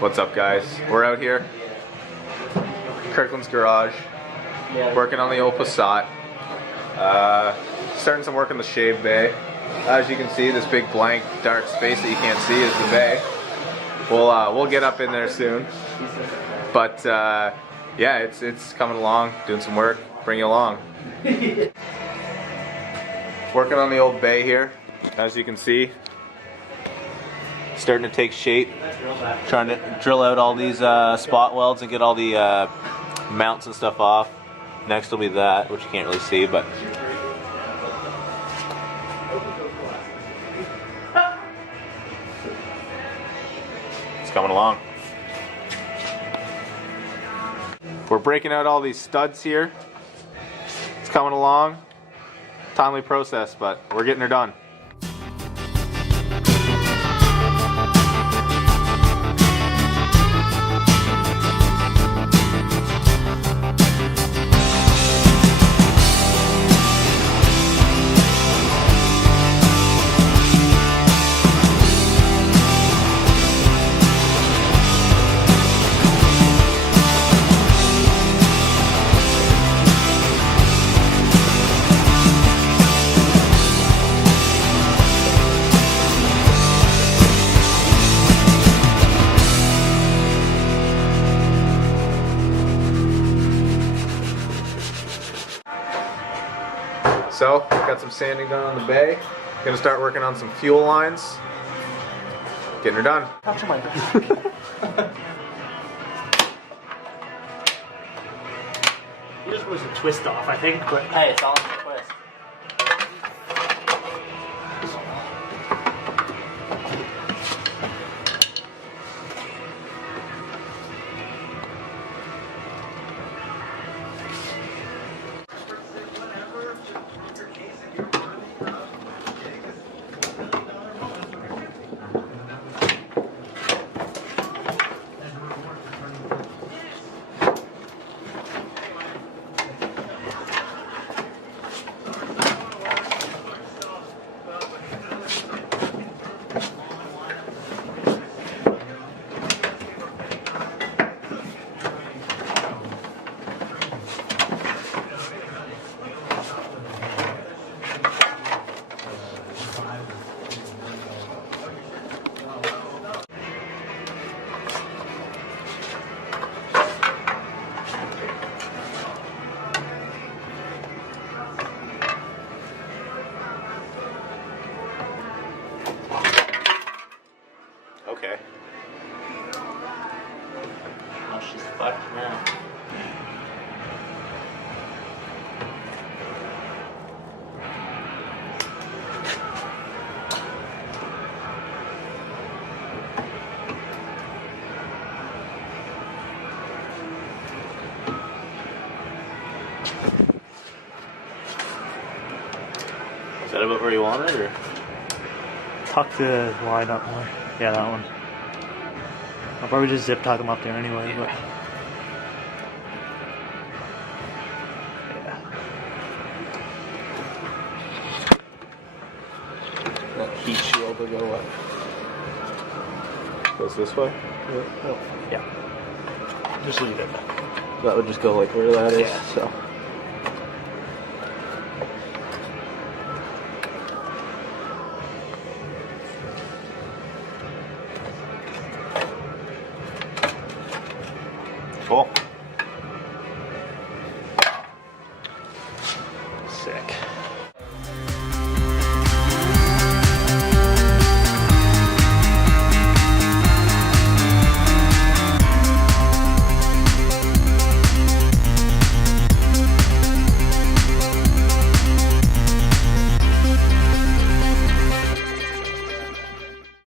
What's up, guys? We're out here, Kirklan's garage, working on the old Passat. Starting some work on the Shaved Bay. As you can see, this big blank dark space that you can't see is the bay. We'll get up in there soon. But yeah, it's coming along, doing some work. Bring you along. Working on the old bay here, as you can see. Starting to take shape. Trying to drill out all these spot welds and get all the mounts and stuff off. Next will be that, which you can't really see, but it's coming along. We're breaking out all these studs here. It's coming along. Timely process, but we're getting her done. So, got some sanding done on the bay. Gonna start working on some fuel lines. Getting her done. You're supposed to twist off, I think, but hey, it's all in the twist. Okay. Oh, she's fucked now. Is that about where you want it, or? Tuck the line up more. Yeah, that one. I'll probably just zip tuck them up there anyway, but yeah. That heat shield will go up. Goes this way? Yeah. Just leave it. That would just go like where that is, Yeah. so. Cool. Sick.